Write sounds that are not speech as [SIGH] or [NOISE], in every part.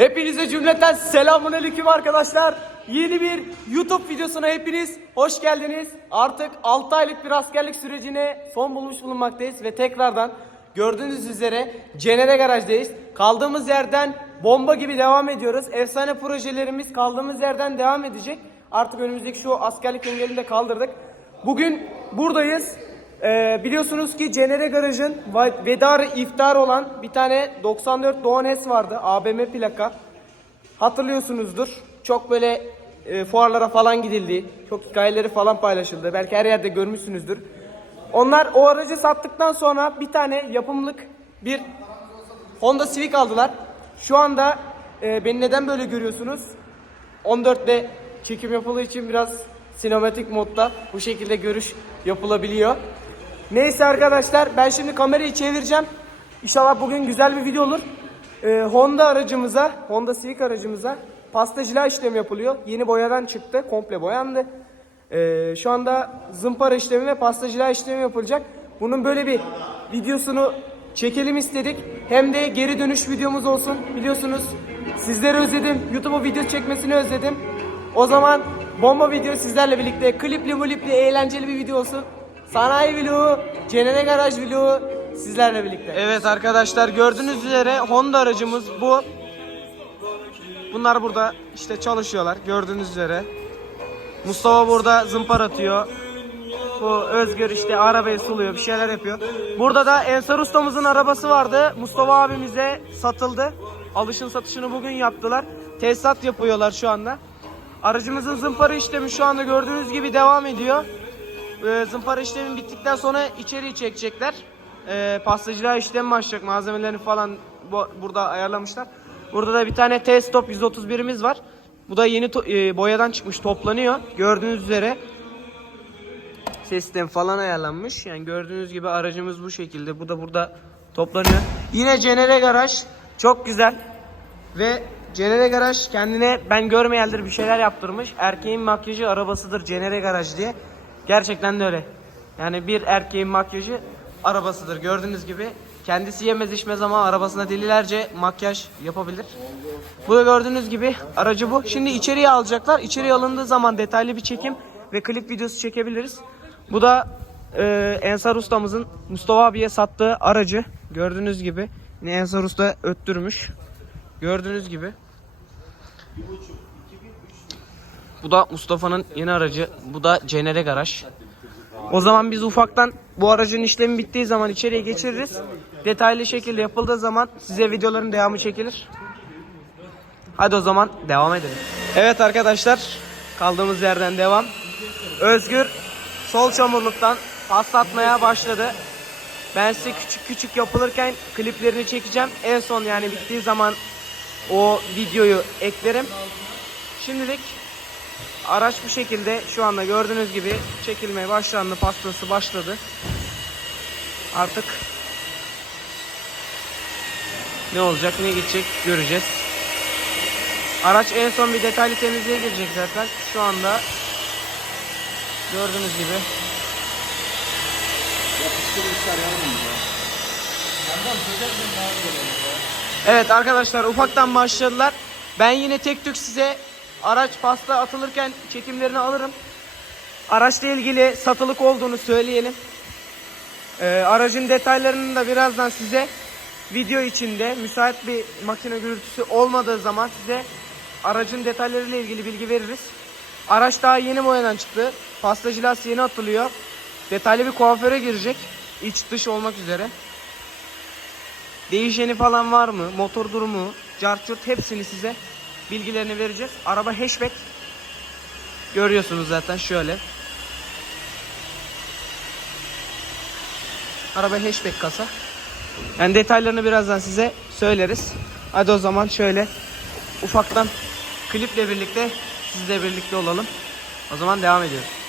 Hepinize cümleten selamun aleyküm arkadaşlar. Yeni bir YouTube videosuna hepiniz hoş geldiniz. Artık 6 aylık bir askerlik sürecine son bulmuş bulunmaktayız ve tekrardan gördüğünüz üzere Cenere Garaj'dayız. Kaldığımız yerden bomba gibi devam ediyoruz. Efsane projelerimiz kaldığımız yerden devam edecek. Artık önümüzdeki şu askerlik engelini de kaldırdık. Bugün buradayız. Ee, biliyorsunuz ki Cenere Garaj'ın vedarı iftar olan bir tane 94 Doğan S vardı. ABM plaka. Hatırlıyorsunuzdur. Çok böyle e, fuarlara falan gidildi. Çok hikayeleri falan paylaşıldı. Belki her yerde görmüşsünüzdür. Onlar o aracı sattıktan sonra bir tane yapımlık bir Honda Civic aldılar. Şu anda e, beni neden böyle görüyorsunuz? 14'te çekim yapıldığı için biraz sinematik modda bu şekilde görüş yapılabiliyor. Neyse arkadaşlar ben şimdi kamerayı çevireceğim. İnşallah bugün güzel bir video olur. Ee, Honda aracımıza, Honda Civic aracımıza pastacılığa işlemi yapılıyor. Yeni boyadan çıktı, komple boyandı. Ee, şu anda zımpara işlemi ve pastacılığa işlemi yapılacak. Bunun böyle bir videosunu çekelim istedik. Hem de geri dönüş videomuz olsun. Biliyorsunuz sizleri özledim. YouTube'a video çekmesini özledim. O zaman bomba video sizlerle birlikte klipli mulipli eğlenceli bir video olsun. Sanayi vlogu, Cenene Garaj vlogu sizlerle birlikte. Evet arkadaşlar gördüğünüz üzere Honda aracımız bu. Bunlar burada işte çalışıyorlar gördüğünüz üzere. Mustafa burada zımpar atıyor. Bu Özgür işte arabayı suluyor bir şeyler yapıyor. Burada da Ensar ustamızın arabası vardı. Mustafa abimize satıldı. Alışın satışını bugün yaptılar. Tesisat yapıyorlar şu anda. Aracımızın zımpara işlemi şu anda gördüğünüz gibi devam ediyor. Ee, zımpara işlemi bittikten sonra içeriği çekecekler. Ee, pastacılığa işlem başlayacak. Malzemelerini falan bu- burada ayarlamışlar. Burada da bir tane T-Stop 131'imiz var. Bu da yeni e, boyadan çıkmış toplanıyor. Gördüğünüz üzere sistem falan ayarlanmış. Yani gördüğünüz gibi aracımız bu şekilde. Bu da burada toplanıyor. Yine Cenere Garaj çok güzel. Ve Cenere Garaj kendine ben görmeyendir bir şeyler yaptırmış. Erkeğin makyajı arabasıdır Cenere Garaj diye. Gerçekten de öyle. Yani bir erkeğin makyajı arabasıdır. Gördüğünüz gibi kendisi yemez içmez ama arabasına delilerce makyaj yapabilir. Bu gördüğünüz gibi aracı bu. Şimdi içeriye alacaklar. İçeriye alındığı zaman detaylı bir çekim ve klip videosu çekebiliriz. Bu da e, Ensar ustamızın Mustafa abiye sattığı aracı. Gördüğünüz gibi. Ensar usta öttürmüş. Gördüğünüz gibi. Bu da Mustafa'nın yeni aracı. Bu da Cenere Garaj. O zaman biz ufaktan bu aracın işlemi bittiği zaman içeriye geçiririz. Detaylı şekilde yapıldığı zaman size videoların devamı çekilir. Hadi o zaman devam edelim. Evet arkadaşlar kaldığımız yerden devam. Özgür sol çamurluktan pas başladı. Ben size küçük küçük yapılırken kliplerini çekeceğim. En son yani bittiği zaman o videoyu eklerim. Şimdilik araç bu şekilde şu anda gördüğünüz gibi çekilmeye başlandı. Pastası başladı. Artık ne olacak ne gidecek göreceğiz. Araç en son bir detaylı temizliğe girecek zaten. Şu anda gördüğünüz gibi. Evet arkadaşlar ufaktan başladılar. Ben yine tek tük size araç pasta atılırken çekimlerini alırım. Araçla ilgili satılık olduğunu söyleyelim. Ee, aracın detaylarını da birazdan size video içinde müsait bir makine gürültüsü olmadığı zaman size aracın detaylarıyla ilgili bilgi veririz. Araç daha yeni boyadan çıktı. Pastacı lastiği yeni atılıyor. Detaylı bir kuaföre girecek. İç dış olmak üzere. Değişeni falan var mı? Motor durumu, carçurt hepsini size bilgilerini vereceğiz. Araba hatchback. Görüyorsunuz zaten şöyle. Araba hatchback kasa. Yani detaylarını birazdan size söyleriz. Hadi o zaman şöyle ufaktan kliple birlikte sizle birlikte olalım. O zaman devam ediyoruz.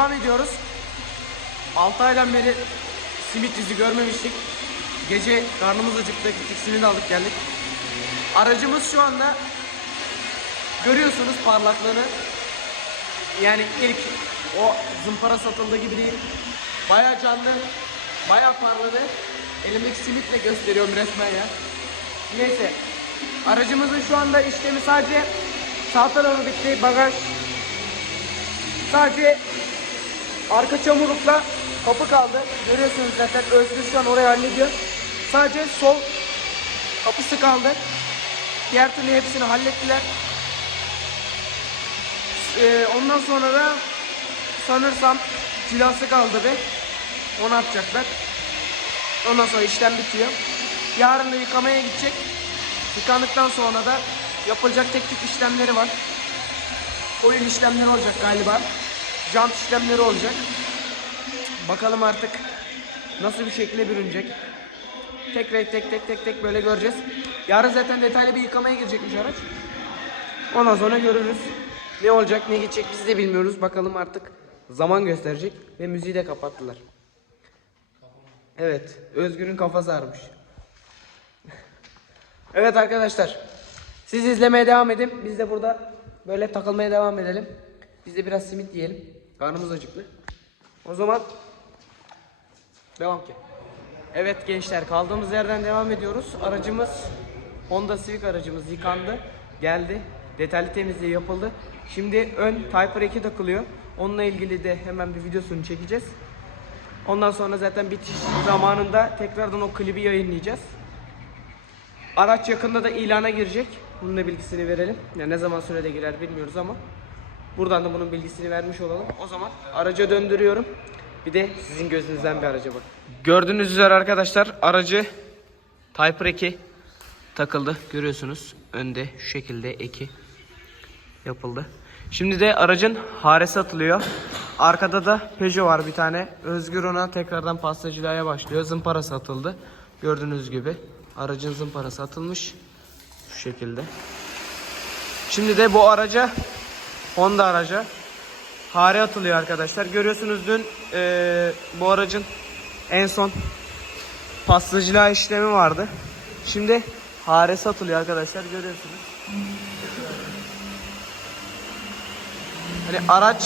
Devam ediyoruz. 6 aydan beri simit dizi görmemiştik. Gece karnımız acıktı gittik simit aldık geldik. Aracımız şu anda görüyorsunuz parlaklığını. Yani ilk o zımpara satıldığı gibi değil. Baya canlı, baya parladı. Elimdeki simitle gösteriyorum resmen ya. Neyse. Aracımızın şu anda işlemi sadece sağ tarafı bitti. Bagaj Sadece arka çamurlukla kapı kaldı. Görüyorsunuz zaten Özgür şu an orayı hallediyor. Sadece sol kapısı kaldı. Diğer türlü hepsini hallettiler. Ee, ondan sonra da sanırsam cilası kaldı be. Onu atacaklar. Ondan sonra işlem bitiyor. Yarın da yıkamaya gidecek. Yıkandıktan sonra da yapılacak tek tük işlemleri var. Oyun işlemleri olacak galiba. Jant işlemleri olacak. Bakalım artık nasıl bir şekilde bürünecek. Tek tek tek tek tek böyle göreceğiz. Yarın zaten detaylı bir yıkamaya girecekmiş araç. Ondan sonra görürüz. Ne olacak ne gidecek biz de bilmiyoruz. Bakalım artık zaman gösterecek. Ve müziği de kapattılar. Evet. Özgür'ün kafası ağrımış. [LAUGHS] evet arkadaşlar. Siz izlemeye devam edin. Biz de burada böyle takılmaya devam edelim. Biz de biraz simit yiyelim. Karnımız acıktı. O zaman devam ki. Evet gençler kaldığımız yerden devam ediyoruz. Aracımız Honda Civic aracımız yıkandı. Geldi. Detaylı temizliği yapıldı. Şimdi ön Type 2 takılıyor. Onunla ilgili de hemen bir videosunu çekeceğiz. Ondan sonra zaten bitiş zamanında tekrardan o klibi yayınlayacağız. Araç yakında da ilana girecek. Bunun da bilgisini verelim. Yani ne zaman sürede girer bilmiyoruz ama buradan da bunun bilgisini vermiş olalım. O zaman araca döndürüyorum. Bir de sizin gözünüzden bir araca bak. Gördüğünüz üzere arkadaşlar aracı Type 2 takıldı. Görüyorsunuz önde şu şekilde eki yapıldı. Şimdi de aracın haresi atılıyor. Arkada da Peugeot var bir tane. Özgür ona tekrardan pastacılığa başlıyor. Zımparası atıldı. Gördüğünüz gibi aracın zımparası atılmış. Şu şekilde. Şimdi de bu araca Honda araca hare atılıyor arkadaşlar. Görüyorsunuz dün eee, bu aracın en son pastacılığa işlemi vardı. Şimdi hare satılıyor arkadaşlar görüyorsunuz. Hani araç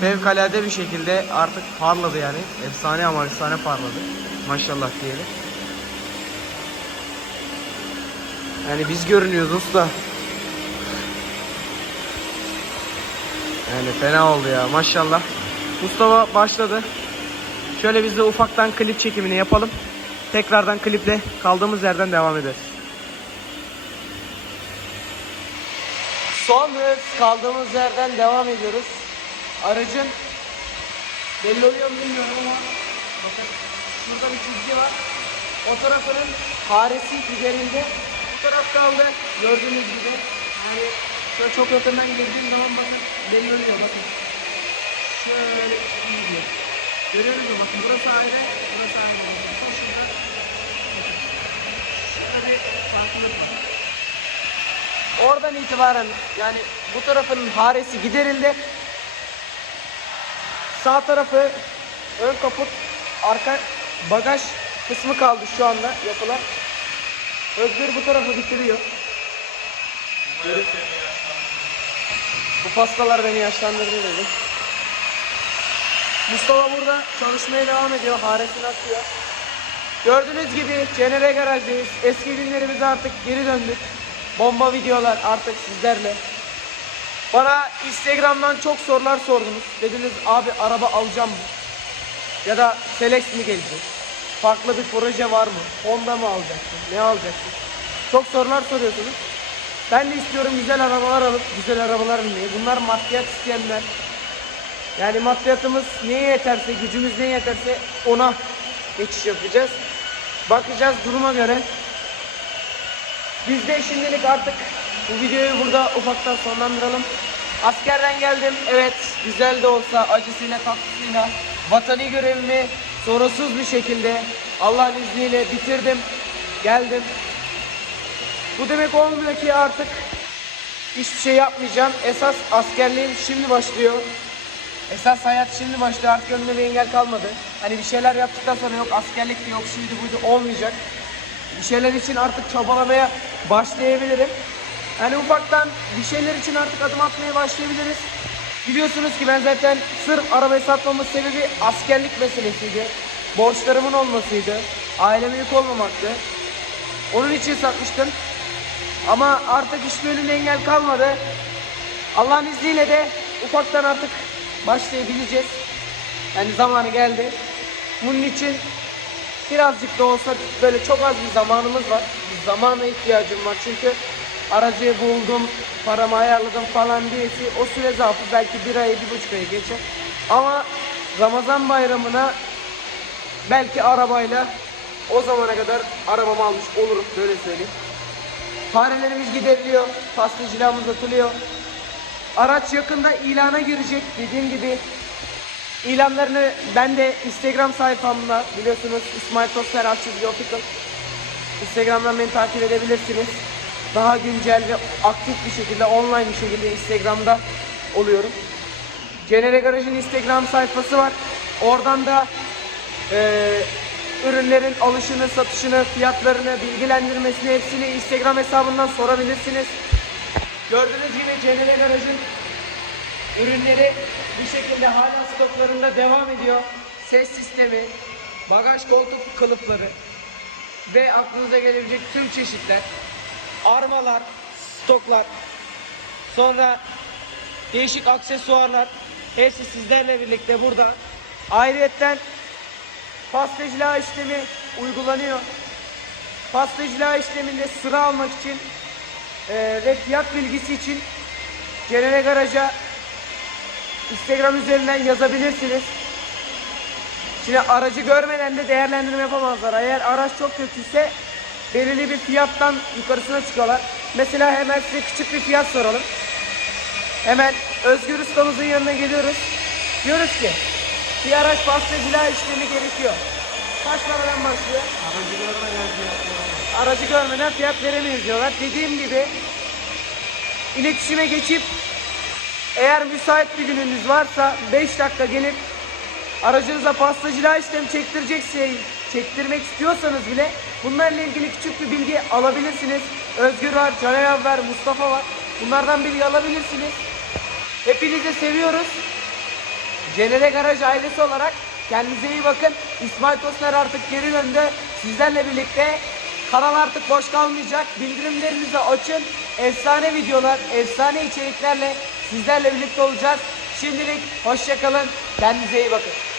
fevkalade bir şekilde artık parladı yani. Efsane ama efsane parladı. Maşallah diyelim. Yani biz görünüyoruz usta. Yani fena oldu ya maşallah. Mustafa başladı. Şöyle biz de ufaktan klip çekimini yapalım. Tekrardan kliple kaldığımız yerden devam ederiz. Son hız kaldığımız yerden devam ediyoruz. Aracın belli oluyor mu bilmiyorum ama bakın şurada bir çizgi var. O tarafının haresi giderildi. Bu taraf kaldı gördüğünüz gibi. Yani şöyle çok yakından girdiğim zaman bakın belli oluyor bakın. Şöyle gidiyor. Görüyor musunuz? Bakın burası ayrı, burası ayrı. Bakın şurada. Bakın. Şurada bir farklılık var. Oradan itibaren yani bu tarafın haresi giderildi. Sağ tarafı ön kaput, arka bagaj kısmı kaldı şu anda yapılan. Özgür bu tarafı bitiriyor. Bu pastalar beni yaşlandırdı dedi. Mustafa burada çalışmaya devam ediyor. Haresini atıyor. Gördüğünüz gibi Cenere garajdayız. Eski günlerimize artık geri döndük. bomba videolar artık sizlerle. Bana Instagram'dan çok sorular sordunuz. Dediniz abi araba alacağım mı? Ya da Selex mi gelecek? Farklı bir proje var mı? Honda mı alacaksın? Ne alacaksın? Çok sorular soruyorsunuz. Ben de istiyorum güzel arabalar alıp güzel arabalar binmeyi. Bunlar maddiyat isteyenler. Yani maddiyatımız neye yeterse, gücümüz neye yeterse ona geçiş yapacağız. Bakacağız duruma göre. Biz de şimdilik artık bu videoyu burada ufaktan sonlandıralım. Askerden geldim. Evet güzel de olsa acısıyla tatlısıyla vatani görevimi sorunsuz bir şekilde Allah'ın izniyle bitirdim. Geldim. Bu demek olmuyor ki artık hiçbir şey yapmayacağım. Esas askerliğim şimdi başlıyor. Esas hayat şimdi başlıyor. Artık önümde bir engel kalmadı. Hani bir şeyler yaptıktan sonra yok askerlikti yok şuydu buydu olmayacak. Bir şeyler için artık çabalamaya başlayabilirim. Yani ufaktan bir şeyler için artık adım atmaya başlayabiliriz. Biliyorsunuz ki ben zaten sırf arabayı satmamın sebebi askerlik meselesiydi. Borçlarımın olmasıydı. Aileme yük olmamaktı. Onun için satmıştım. Ama artık hiçbir önümde engel kalmadı. Allah'ın izniyle de ufaktan artık başlayabileceğiz. Yani zamanı geldi. Bunun için birazcık da olsa böyle çok az bir zamanımız var. Bir zamana ihtiyacım var çünkü aracı buldum, paramı ayarladım falan diyesi o süre zarfı belki bir ay, bir buçuk ay geçer. Ama Ramazan bayramına belki arabayla o zamana kadar arabamı almış olurum böyle söyleyeyim. Farelerimiz gideriliyor, pastacılığımız atılıyor. Araç yakında ilana girecek dediğim gibi ilanlarını ben de Instagram sayfamda biliyorsunuz İsmail Tosfer Açızgi Official Instagram'dan beni takip edebilirsiniz. Daha güncel ve aktif bir şekilde online bir şekilde Instagram'da oluyorum. Genere Garaj'ın Instagram sayfası var. Oradan da eee, ürünlerin alışını, satışını, fiyatlarını, bilgilendirmesini hepsini Instagram hesabından sorabilirsiniz. Gördüğünüz gibi Celile Garaj'ın ürünleri bir şekilde hala stoklarında devam ediyor. Ses sistemi, bagaj koltuk kılıfları ve aklınıza gelebilecek tüm çeşitler, armalar, stoklar, sonra değişik aksesuarlar hepsi sizlerle birlikte burada. Ayrıyetten pastacılığa işlemi uygulanıyor. Pastacılığa işleminde sıra almak için ee, ve fiyat bilgisi için Genele Garaj'a Instagram üzerinden yazabilirsiniz. Şimdi aracı görmeden de değerlendirme yapamazlar. Eğer araç çok kötüyse belirli bir fiyattan yukarısına çıkıyorlar. Mesela hemen size küçük bir fiyat soralım. Hemen Özgür ustamızın yanına geliyoruz. Diyoruz ki bir araç pastacılığa işlemi gerekiyor. Kaç paradan başlıyor? Aracı görmeden fiyat Aracı görmeden fiyat veremeyiz diyorlar. Dediğim gibi iletişime geçip eğer müsait bir gününüz varsa 5 dakika gelip aracınıza pastacılığa işlem çektirecekse çektirmek istiyorsanız bile bunlarla ilgili küçük bir bilgi alabilirsiniz. Özgür var, Caner var, Mustafa var. Bunlardan bilgi alabilirsiniz. Hepinizi seviyoruz. Cenere Garaj ailesi olarak kendinize iyi bakın. İsmail Tosner artık geri döndü. Sizlerle birlikte kanal artık boş kalmayacak. Bildirimlerinizi açın. Efsane videolar, efsane içeriklerle sizlerle birlikte olacağız. Şimdilik hoşçakalın. Kendinize iyi bakın.